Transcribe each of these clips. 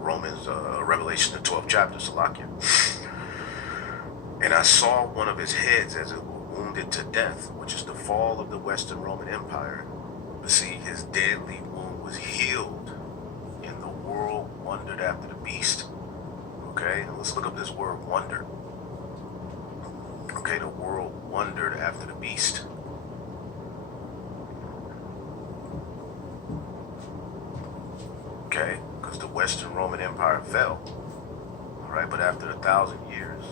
Revelation, the 12th chapter, Salakia. And I saw one of his heads as it were wounded to death, which is the fall of the Western Roman Empire. But see, his deadly wound was healed, and the world wondered after the beast. Okay, and let's look up this word wonder. Okay, the world wondered after the beast. Okay, because the Western Roman Empire fell. All right, but after 1,000 years,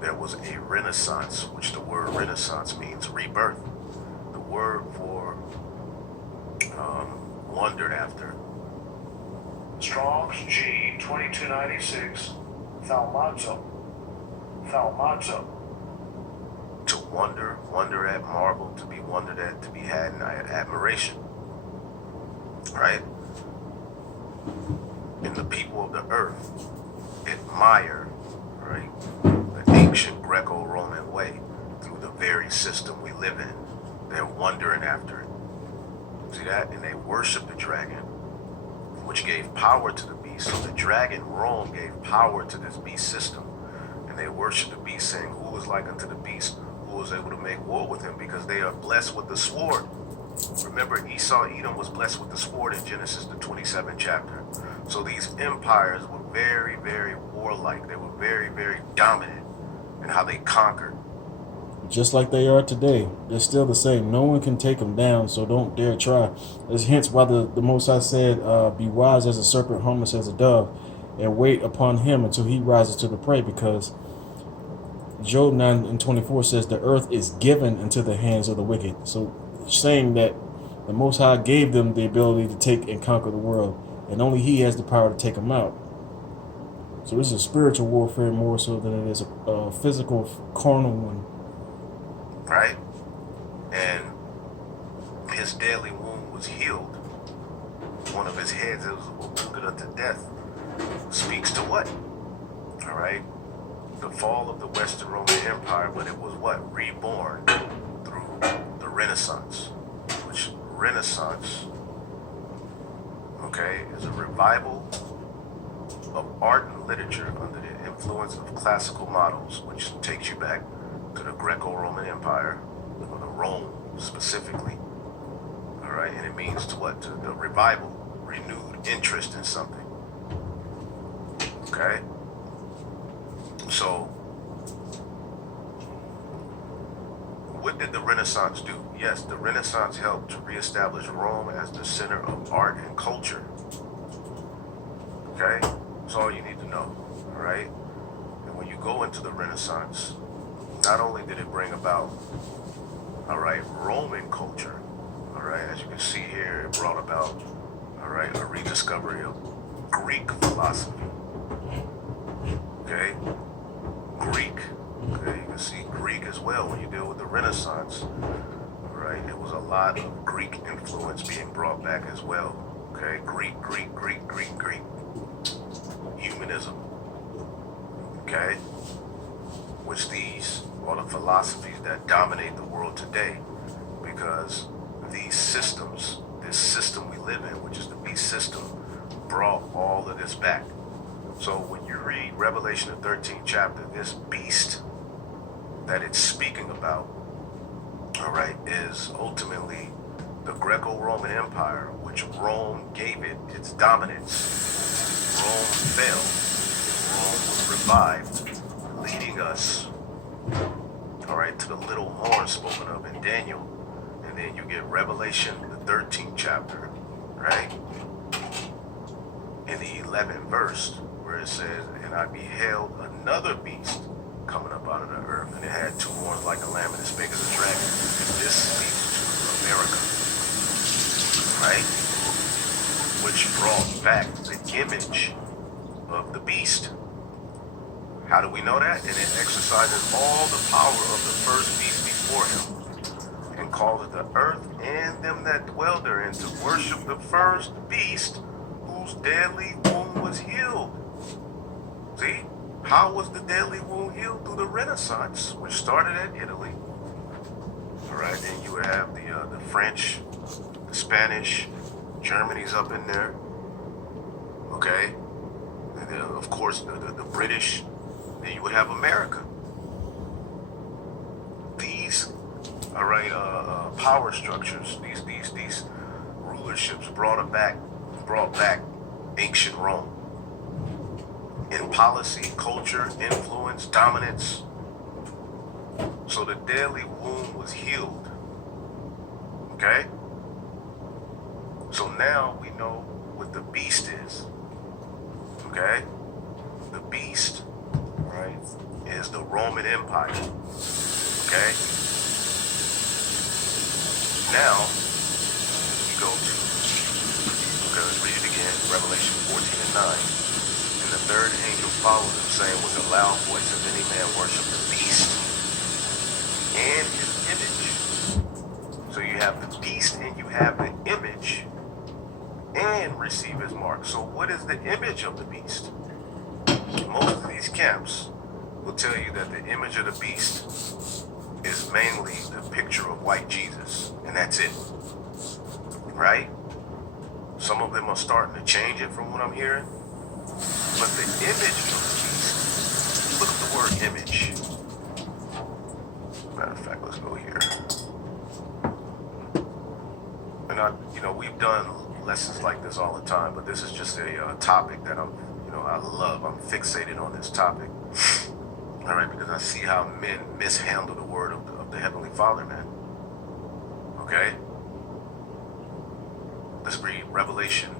there was a renaissance, which the word renaissance means rebirth. The word for wondered after. Strong's G 2296, Thalmazo. Thalmazo. To wonder, wonder at, marvel, to be wondered at, to be had in admiration. Right? And the people of the earth admire, right, the ancient Greco-Roman way through the very system we live in. They're wondering after it. See that? And they worship the dragon, which gave power to the beast. So the dragon, Rome, gave power to this beast system. And they worship the beast, saying, who is like unto the beast, who is able to make war with him, because they are blessed with the sword. Remember, Esau, Edom was blessed with the sword in Genesis, the 27th chapter. So these empires were very, very warlike. They were very, very dominant in how they conquered. Just like they are today. They're still the same. No one can take them down, so don't dare try. That's hence why the Most High said, be wise as a serpent, harmless as a dove, and wait upon him until he rises to the prey, because Job 9:24 says the earth is given into the hands of the wicked. So saying that the Most High gave them the ability to take and conquer the world, and only he has the power to take them out. So this is a spiritual warfare more so than it is a physical, carnal one. Right? And his deadly wound was healed. One of his heads that was wounded unto death speaks to what? All right? The fall of the Western Roman Empire, but it was what? Reborn through the Renaissance. Which Renaissance, okay, is a revival of art and literature under the influence of classical models, which takes you back to the Greco-Roman Empire, or the Rome specifically. All right, and it means to what? To the revival, renewed interest in something. Okay? So, what did the Renaissance do? Yes, the Renaissance helped to reestablish Rome as the center of art and culture. Okay? That's all you need to know. All right? And when you go into the Renaissance, not only did it bring about, all right, Roman culture, all right, as you can see here, it brought about, all right, a rediscovery of Greek philosophy. Okay? Greek. Okay, you can see Greek as well when you deal with the Renaissance. All right, it was a lot of Greek influence being brought back as well. Okay, Greek. Humanism. Okay? Which these are the philosophies that dominate the world today, because these systems, this system we live in, which is the beast system, brought all of this back. So when you read Revelation, the 13th chapter, this beast that it's speaking about, all right, is ultimately the Greco-Roman Empire, which Rome gave it its dominance. Rome fell. Rome was revived, leading us, all right, to the little horn spoken of in Daniel. And then you get Revelation, the 13th chapter, right? In the 11th verse, where it says, and I beheld another beast coming up out of the earth, and it had two horns like a lamb and as big as a dragon. This speaks to America, right? Which brought back the image of the beast. How do we know that? And it exercises all the power of the first beast before him, and called it the earth and them that dwell therein to worship the first beast, whose deadly wound was healed. See? How was the deadly wound healed? Through the Renaissance, which started at Italy. All right, then you would have the French, the Spanish, Germany's up in there. Okay? and then of course the British. Then you would have America. These, all right, power structures, these rulerships brought back ancient Rome in policy, culture, influence, dominance. So the deadly wound was healed. Okay? So now we know what the beast is. Okay? The beast, right, is the Roman Empire. Okay? Now, you go to, okay, let's read it again, Revelation 14 and 9. And the third angel followed him, saying with a loud voice, if any man worship the beast and his image. So you have the beast and you have the image and receive his mark. So what is the image of the beast? Most of these camps will tell you that the image of the beast is mainly the picture of white Jesus, and that's it. Right? Some of them are starting to change it from what I'm hearing. But the image of the beast, look at the word image. Matter of fact, let's go here. And we've done lessons like this all the time, but this is just a topic that I love. I'm fixated on this topic. All right, because I see how men mishandle the word of the Heavenly Father, man. Okay? Let's read Revelation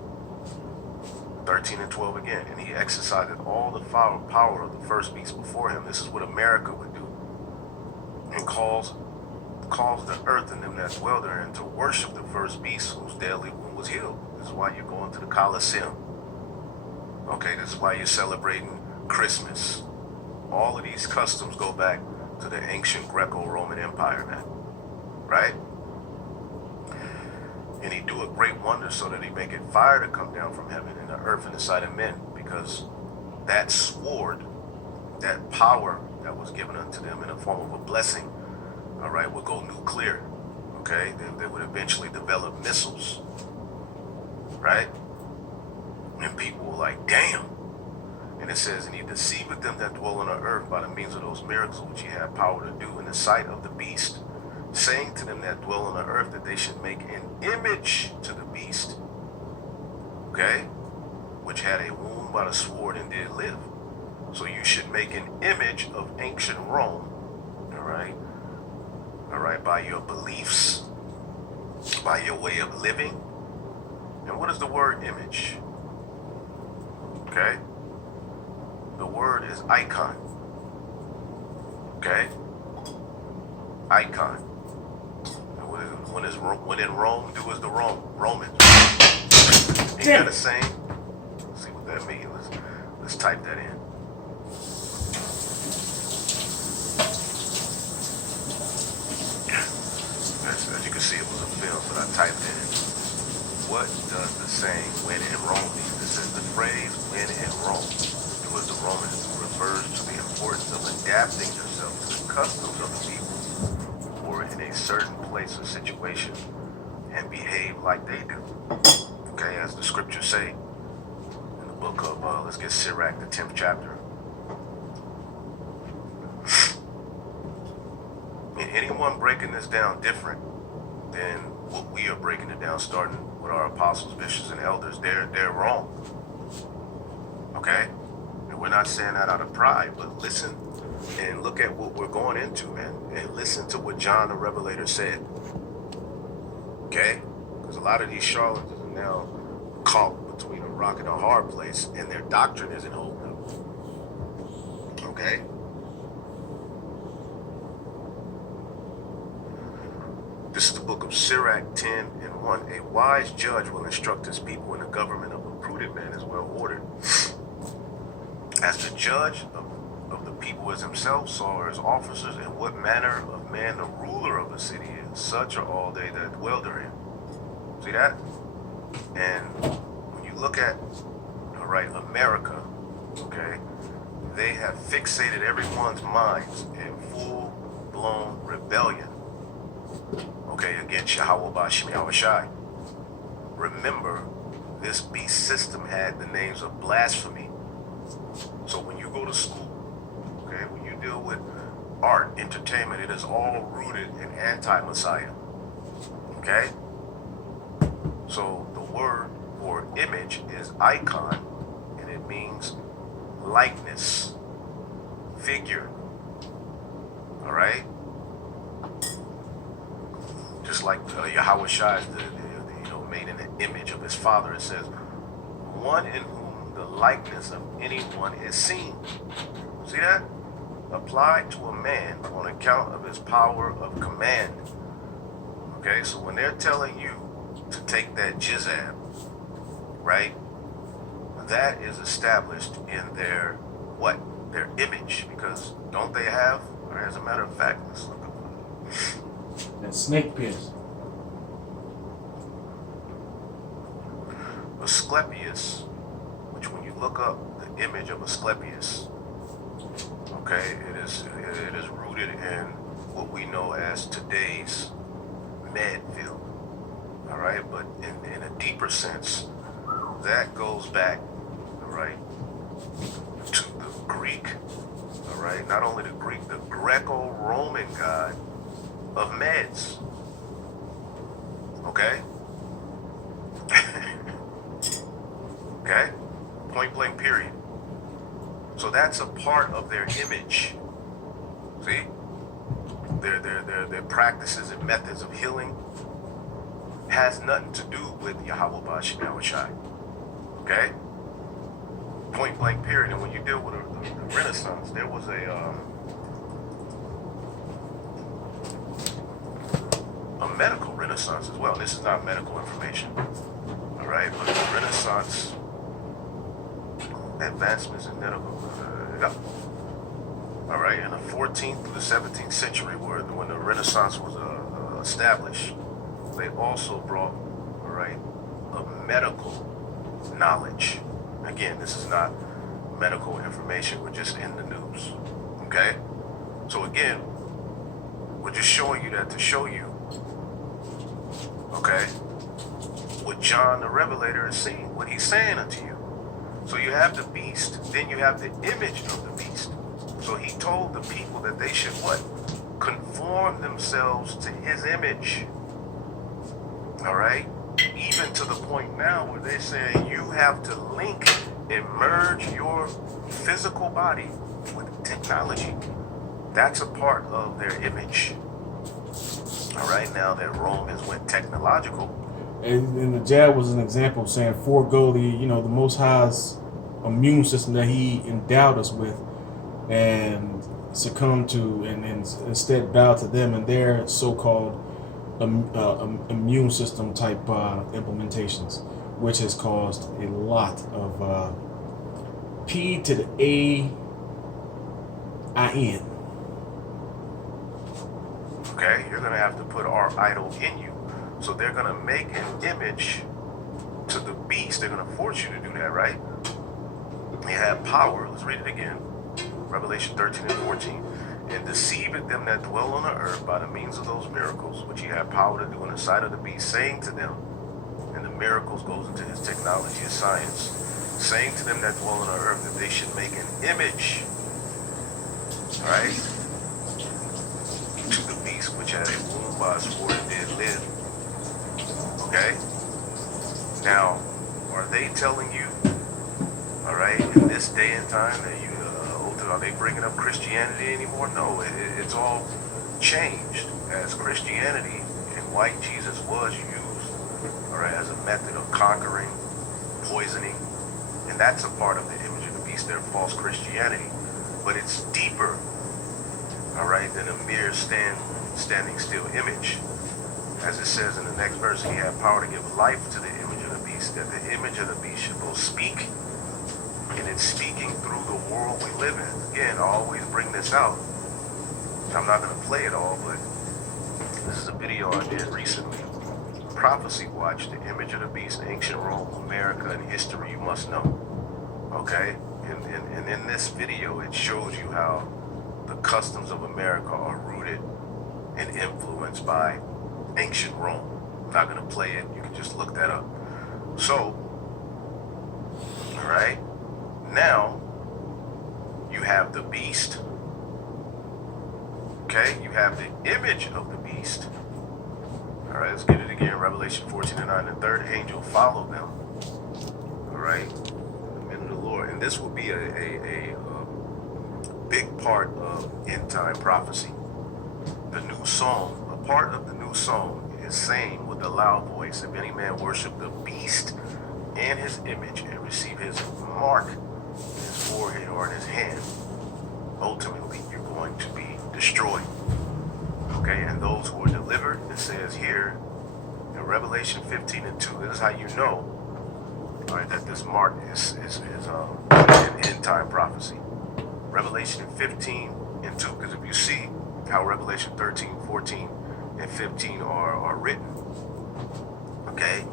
13 and 12 again. And he exercised all the power of the first beast before him. This is what America would do. And calls the earth and them that dwell therein to worship the first beast whose deadly wound was healed. This is why you're going to the Colosseum. Okay, this is why you're celebrating Christmas. All of these customs go back to the ancient Greco-Roman Empire, man. Right? And he do a great wonder so that he make it fire to come down from heaven and the earth in the sight of men, because that sword, that power that was given unto them in the form of a blessing, all right, will go nuclear. Okay? They would eventually develop missiles. Right? And people were like, damn. And it says, and he deceiveth them that dwell on the earth by the means of those miracles which he had power to do in the sight of the beast, saying to them that dwell on the earth that they should make an image to the beast, okay, which had a wound by the sword and did live. So you should make an image of ancient Rome, all right, by your beliefs, by your way of living. And what is the word image? Okay? The word is icon. Okay? Icon. When in Rome, do as the Romans. Ain't that the same? Let's see what that means. Let's type that in. As you can see, it was a film, but I typed it in. What does the saying when in Rome mean? This is the phrase when in Rome. It was the Romans who refers to the importance of adapting yourself to the customs of the people who were in a certain place or situation and behave like they do. Okay, as the scriptures say in the book of, let's get Sirach, the 10th chapter. And anyone breaking this down different than what we are breaking it down, starting with our apostles, bishops, and elders, they're wrong. Okay? And we're not saying that out of pride, but listen and look at what we're going into, man. And listen to what John the Revelator said. Okay? Because a lot of these charlatans are now caught between a rock and a hard place, and their doctrine isn't holding up. Okay? This is the book of Sirach 10 and 1. A wise judge will instruct his people, and the government of a prudent man is well ordered. As the judge of the people is himself, so are his officers, and what manner of man the ruler of the city is, such are all they that dwell therein. See that? And when you look at, all right, America, okay, they have fixated everyone's minds in full-blown rebellion, okay, against Yahweh Bashim Yahweh Shai. Remember, this beast system had the names of blasphemy, So when you go to school, okay, when you deal with art, entertainment, it is all rooted in anti-Messiah. Okay? So the word for image is icon, and it means likeness, figure. All right? Just like Yahweh Shai is made in the image of his father. It says, one in whom the likeness of anyone is seen. See that? Applied to a man on account of his power of command. Okay, so when they're telling you to take that jizab, right, that is established in their what? Their image. Because don't they have, or as a matter of fact, let's look up That snake piss. Asclepius, which when you look up the image of Asclepius, okay, it is rooted in what we know as today's med field. All right, but in a deeper sense, that goes back, all right, to the Greek, all right, not only the Greek, the Greco-Roman god of meds. Okay? Okay? Point blank period. So that's a part of their image. See? Their practices and methods of healing has nothing to do with Yahweh Ba'Shem Shai. Okay? Point blank period. And when you deal with the Renaissance, there was a medical renaissance as well. This is not medical information. All right? But the Renaissance advancements in medical. All right, in the 14th through the 17th century, when the Renaissance was established, they also brought, all right, a medical knowledge. Again, this is not medical information, we're just in the news. Okay? So again, we're just showing you that to show you, okay, what John the Revelator is seeing, what he's saying unto you. So you have the beast, then you have the image of the beast. So he told the people that they should what? Conform themselves to his image. All right? Even to the point now where they're saying you have to link and merge your physical body with technology. That's a part of their image. All right? Now that Rome has went technological. And the jab was an example of saying forego the Most High's immune system that he endowed us with, and succumb to and instead bow to them and their so-called immune system type implementations, which has caused a lot of P to the A-I-N. Okay, you're going to have to put our idol in you. So they're going to make an image to the beast. They're going to force you to do that, right? They have power. Let's read it again. Revelation 13 and 14. And deceiveth them that dwell on the earth by the means of those miracles, which he had power to do in the sight of the beast, saying to them, and the miracles goes into his technology and science, saying to them that dwell on the earth that they should make an image, all right, to the beast which had a womb by its sword and did live. Okay? Now, are they telling you, all right, in this day and time that are they bringing up Christianity anymore? No, it's all changed, as Christianity and white Jesus was used, all right, as a method of conquering, poisoning, and that's a part of the image of the beast, their false Christianity. But it's deeper, all right, than a mere standing still image. As it says in the next verse, he had power to give life to the image of the beast, that the image of the beast should both speak, and it's speaking through the world we live in. Again, I always bring this out. I'm not going to play it all, but this is a video I did recently. Prophecy Watch, the image of the beast, ancient Rome, America, and history you must know. Okay? And in this video, it shows you how the customs of America are rooted and influenced by ancient Rome. I'm not going to play it. You can just look that up. So, all right? Now, You have the beast. Okay, you have the image of the beast. All right, let's get it again. Revelation 14:9. The third angel followed them. All right, the men of the Lord. And this will be a big part of end time prophecy. The new song, a part of the new song is saying with a loud voice, if any man worship the beast and his image and receive his mark in his forehead or in his hand, ultimately you're going to be destroyed. Okay, and those who are delivered, it says here in Revelation 15:2, this is how you know, all right, that this mark is an end time prophecy. Revelation 15:2, because if you see how Revelation 13, 14, and 15 are written, okay,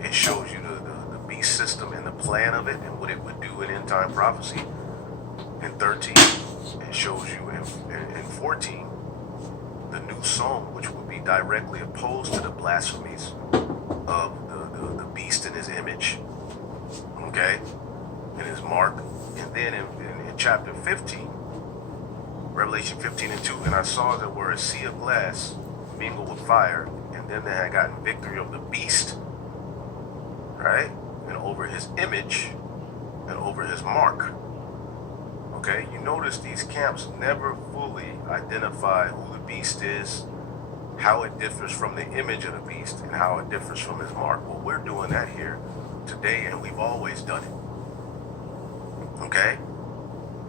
it shows you the beast system and the plan of it and what it would do in end time prophecy. In 13, it shows you in 14 the new song, which would be directly opposed to the blasphemies of the beast in his image, okay, in his mark. And then in chapter 15, Revelation 15:2, and I saw there were a sea of glass mingled with fire, and then they had gotten victory of the beast, right, and over his image and over his mark. Okay, you notice these camps never fully identify who the beast is, how it differs from the image of the beast, and how it differs from his mark. Well, we're doing that here today, and we've always done it. Okay?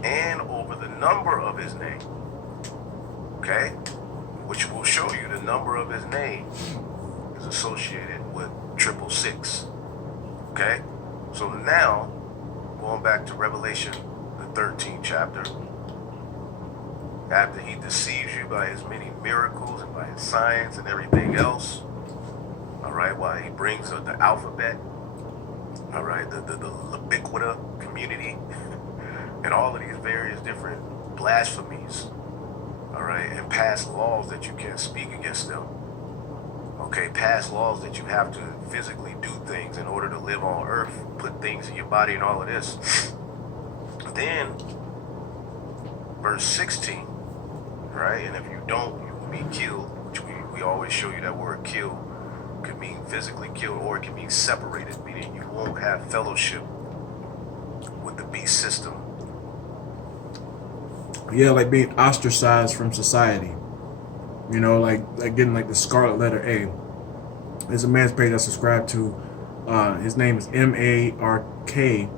And over the number of his name. Okay? Which will show you the number of his name is associated with 666. Okay? So now, going back to Revelation, the 13th chapter, after he deceives you by his many miracles and by his signs and everything else, all right, while he brings the alphabet, all right, the ubiquitous community, and all of these various different blasphemies, all right, and pass laws that you can't speak against them. Okay, pass laws that you have to physically do things in order to live on earth, put things in your body and all of this. Then, verse 16, right, and if you don't, you will be killed, which we always show you that word kill could mean physically killed or it can mean separated, meaning you won't have fellowship with the beast system. Yeah, like being ostracized from society. You know, like getting like the scarlet letter A. There's a man's page I subscribe to. His name is MarkHamilton.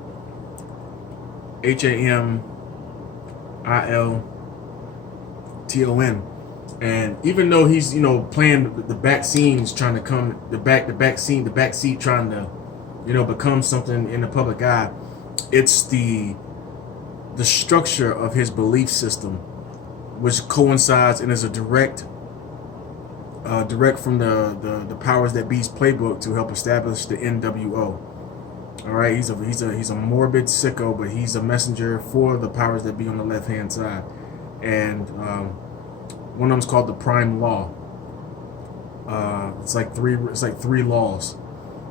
And even though he's, you know, playing the back scenes, trying to come the back seat, trying to, you know, become something in the public eye, it's the structure of his belief system, which coincides and is a direct from the powers that be's playbook to help establish the NWO. All right, he's a morbid sicko, but he's a messenger for the powers that be on the left hand side, and one of them's called the Prime Law. It's like three laws,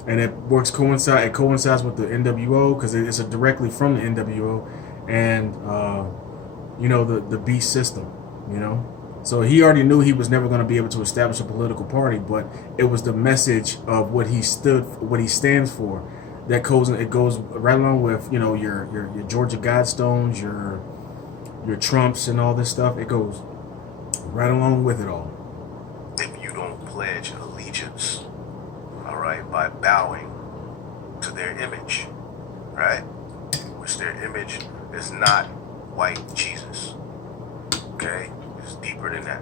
and it coincides with the NWO because it's directly from the NWO, and you know, the beast system, you know. So he already knew he was never going to be able to establish a political party, but it was the message of what he stands for that goes right along with, you know, your Georgia Guidestones, your Trumps and all this stuff. It goes right along with it all. If you don't pledge allegiance, all right, by bowing to their image, right, which their image is not white Jesus, okay, it's deeper than that.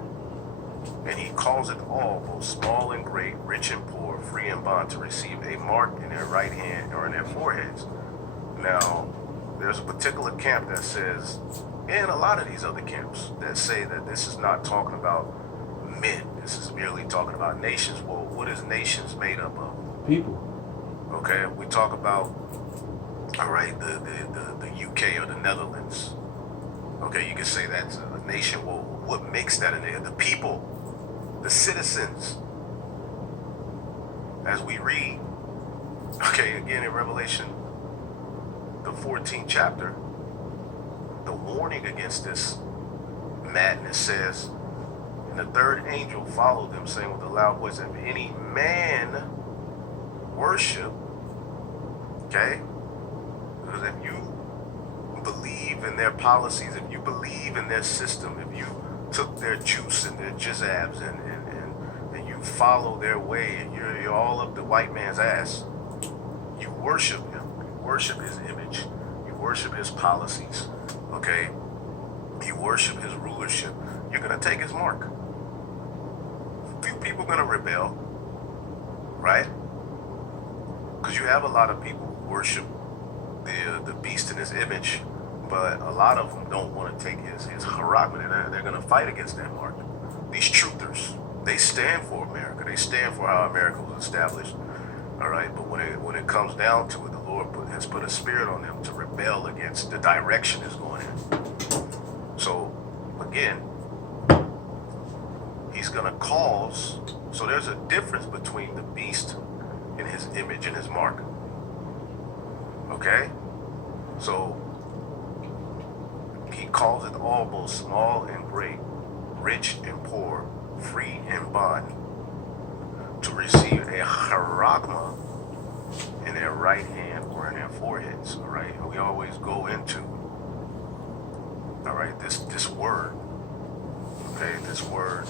And he calls it all, both small and great, rich and poor, free and bond, to receive a mark in their right hand or in their foreheads. Now, there's a particular camp that says, and a lot of these other camps that say that this is not talking about men, this is merely talking about nations. Well, what is nations made up of? People. Okay, we talk about, all right, the UK or the Netherlands. Okay, you can say that's a nation. Well, what makes that a nation? The people, the citizens. As we read, okay, again in Revelation, the 14th chapter, the warning against this madness says, and the third angel followed them, saying with a loud voice, if any man worship, okay, because if you believe in their policies, if you believe in their system, if you took their juice and their jizzabs and you follow their way and you're all up the white man's ass, you worship him, you worship his image, you worship his policies, okay, you worship his rulership, you're going to take his mark. Few people are going to rebel, right? Because you have a lot of people who worship the beast in his image, but a lot of them don't want to take his haragman, and they're going to fight against that mark. These truthers, they stand for America. They stand for how America was established. All right, but when it comes down to it, the Lord has put a spirit on them to rebel against the direction it's going in. So again, he's going to cause. So there's a difference between the beast and his image and his mark. Okay, so he calls it all, both small and great, rich and poor, free and bond, to receive a charagma in their right hand or in their foreheads. All right, and we always go into, all right, this word, okay, this word,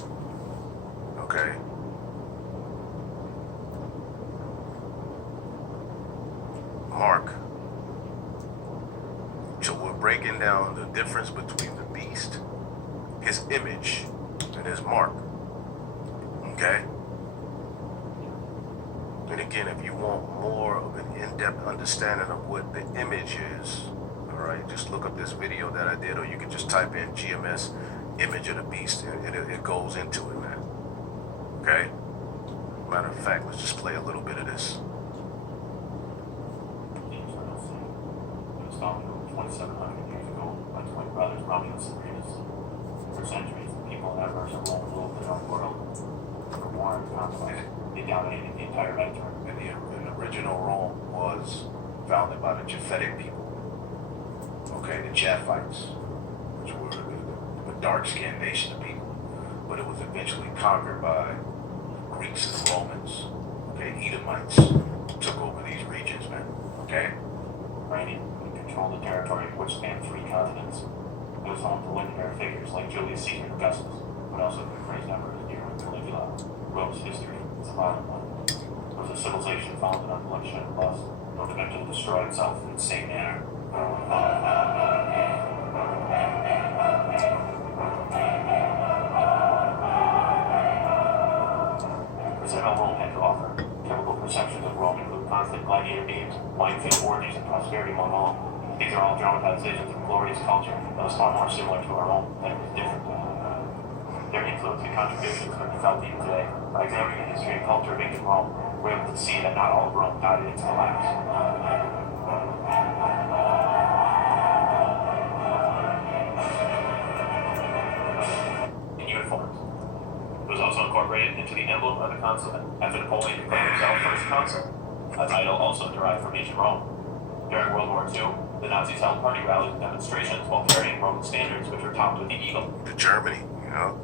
okay. Mark. So we're breaking down the difference between the beast, his image, and his mark. Okay? And again, if you want more of an in-depth understanding of what the image is, all right, just look up this video that I did, or you can just type in GMS image of the beast, and it goes into it, man. Okay? Matter of fact, let's just play a little bit of this. 2,700 years ago by twin brothers Romulus and Remus. For centuries, the people in that version ruled their own world. They were war and conflict. They dominated the entire Mediterranean. And the original Rome was founded by the Japhetic people. Okay, the Japhites, which were the dark-skinned nation of people. But it was eventually conquered by Greeks and Romans. Okay, Edomites took over these regions, man. Okay? Reigning controlled the territory which spanned 3 continents. It was home to legendary figures like Julius Caesar and Augustus, but also the crazed emperors Nero and Caligula. Rome's history is a violent one. It was a civilization founded on bloodshed and lust, known to eventually destroy itself in the same manner. Present Rome had to offer. Typical perceptions of Rome include constant gladiator games, wine-filled orgies, and prosperity among all. These are all dramatizations of glorious culture that was far more similar to our own than it was different. Their influence and contributions are felt even today. By examining the history and culture of ancient Rome, we're able to see that not all of Rome died in its collapse. In uniforms. It was also incorporated into the emblem of the continent after Napoleon declared himself first consul, a title also derived from ancient Rome. During World War II, the Nazis held party rallies and demonstrations while carrying Roman standards, which were topped with the eagle. To Germany, you know.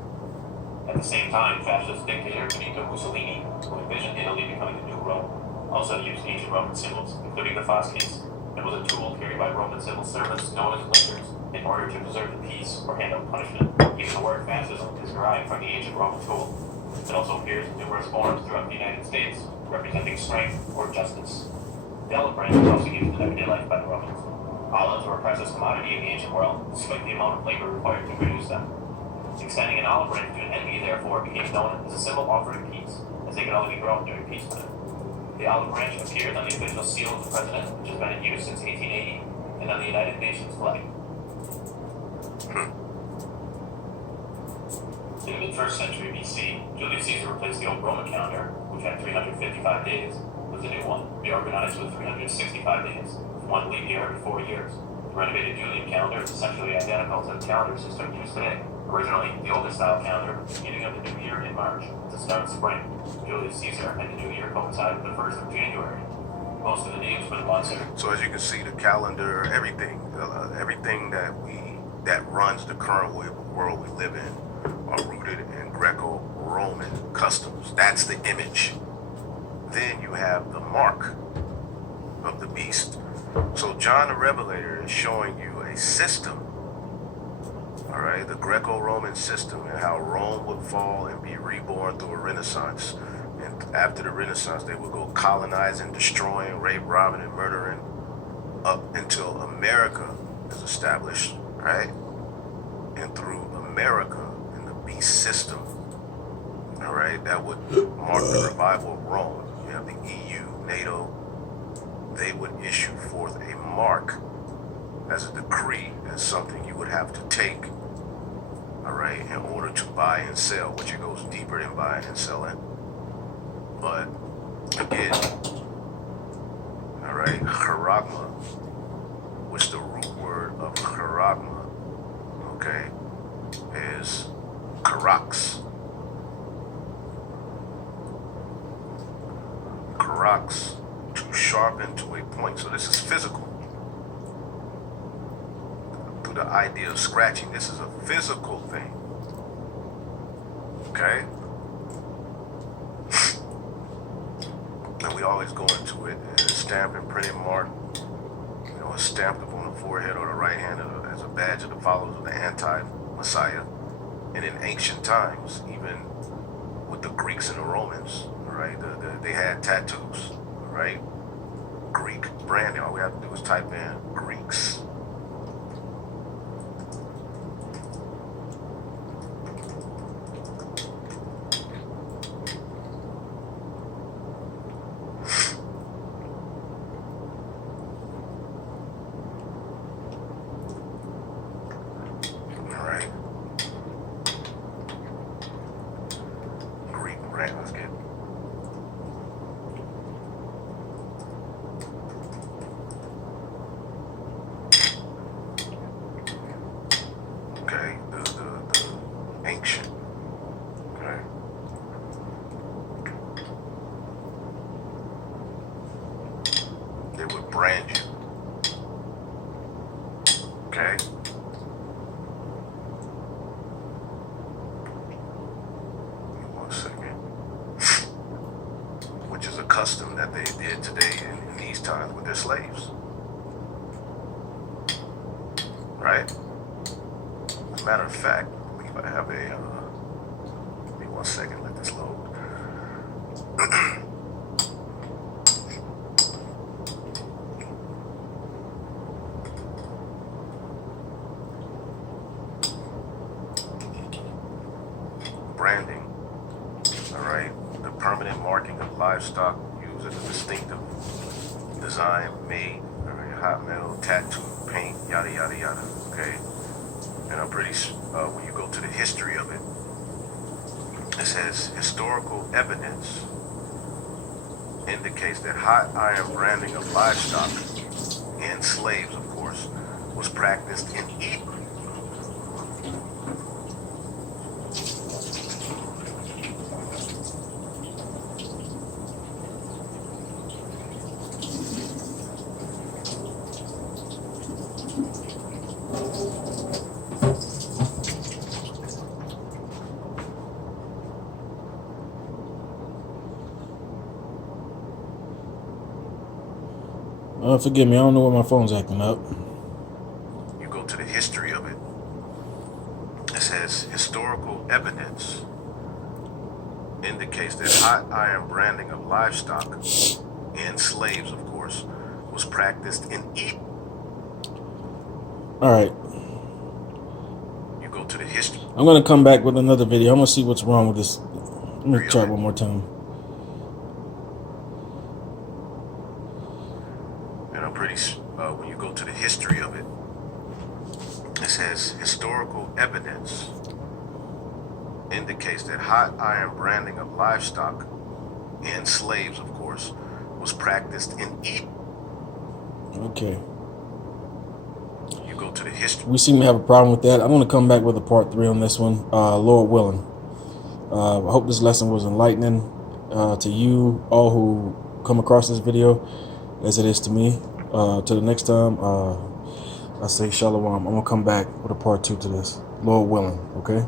At the same time, fascist dictator Benito Mussolini, who envisioned Italy becoming the new Rome, also used ancient Roman symbols, including the fasces, and was a tool carried by Roman civil servants known as linkers, in order to preserve the peace or hand out punishment. Even the word fascism is derived from the ancient Roman tool. It also appears in numerous forms throughout the United States, representing strength or justice. The olive branch was also used in everyday life by the Romans. Olives were a precious commodity in the ancient world, despite the amount of labor required to produce them. Extending an olive branch to an enemy, therefore, became known as a symbol offering peace, as they could only be grown during peacetime. The olive branch appeared on the official seal of the president, which has been in use since 1880, and on the United Nations flag. In the mid-1st century BC, Julius Caesar replaced the old Roman calendar, which had 355 days, with a new one, reorganized with 365 days, with one leap year every 4 years. The renovated Julian calendar is essentially identical to the calendar system used today. Originally, the older style calendar was the beginning of the new year in March to start spring. Julius Caesar and the new year coincided with the 1st of January. Most of the names for the months are... So as you can see, the calendar, everything that we that runs the current world we live in are rooted in Greco-Roman customs. That's the image. Then you have the mark of the beast. So John the Revelator is showing you a system, all right, the Greco-Roman system, and how Rome would fall and be reborn through a Renaissance. And after the Renaissance, they would go colonizing, destroying, rape, robbing, and murdering up until America is established, right? And through America and the beast system, all right, that would mark the revival of Rome. You have the EU, NATO. They would issue forth a mark as a decree, as something you would have to take, all right, in order to buy and sell, which it goes deeper than buying and selling. But again, all right, charagma, which the root word of charagma, okay, is karax. Karax, to sharpen to a point. So this is physical. Through the idea of scratching, this is a physical thing. Okay? And we always go into it as a stamp and printed mark. You know, it's stamped up on the forehead or the right hand as a badge of the followers of the anti-Messiah. And in ancient times, even with the Greeks and the Romans, right, they had tattoos, right? Greek branding. All we have to do is type in Greeks. Let's get okay, the ancient, okay, they would brand you, okay. Custom that they did today in these times with their slaves, right? As a matter of fact, I believe I have a, give me 1 second, let this load. Branding, all right? The permanent marking of livestock used as a distinctive design made, all right, hot metal, tattoo, paint, yada, yada, yada, okay? And I'm pretty when you go to the history of it, it says historical evidence indicates that hot iron branding of livestock and slaves, of course, was practiced in Eden. Forgive me, I don't know why my phone's acting up. You go to the history of it. It says historical evidence indicates that hot iron branding of livestock and slaves, of course, was practiced in Eden. All right. You go to the history. I'm going to come back with another video. I'm going to see what's wrong with this. Let me try it one more time. When you go to the history of it, it says historical evidence indicates that hot iron branding of livestock and slaves, of course, was practiced in Eden. Okay. You go to the history. We seem to have a problem with that. I'm going to come back with a part 3 on this one, Lord willing. I hope this lesson was enlightening to you all who come across this video, as it is to me. Till the next time, I say shalom. I'm gonna come back with a part 2 to this, Lord willing. Okay.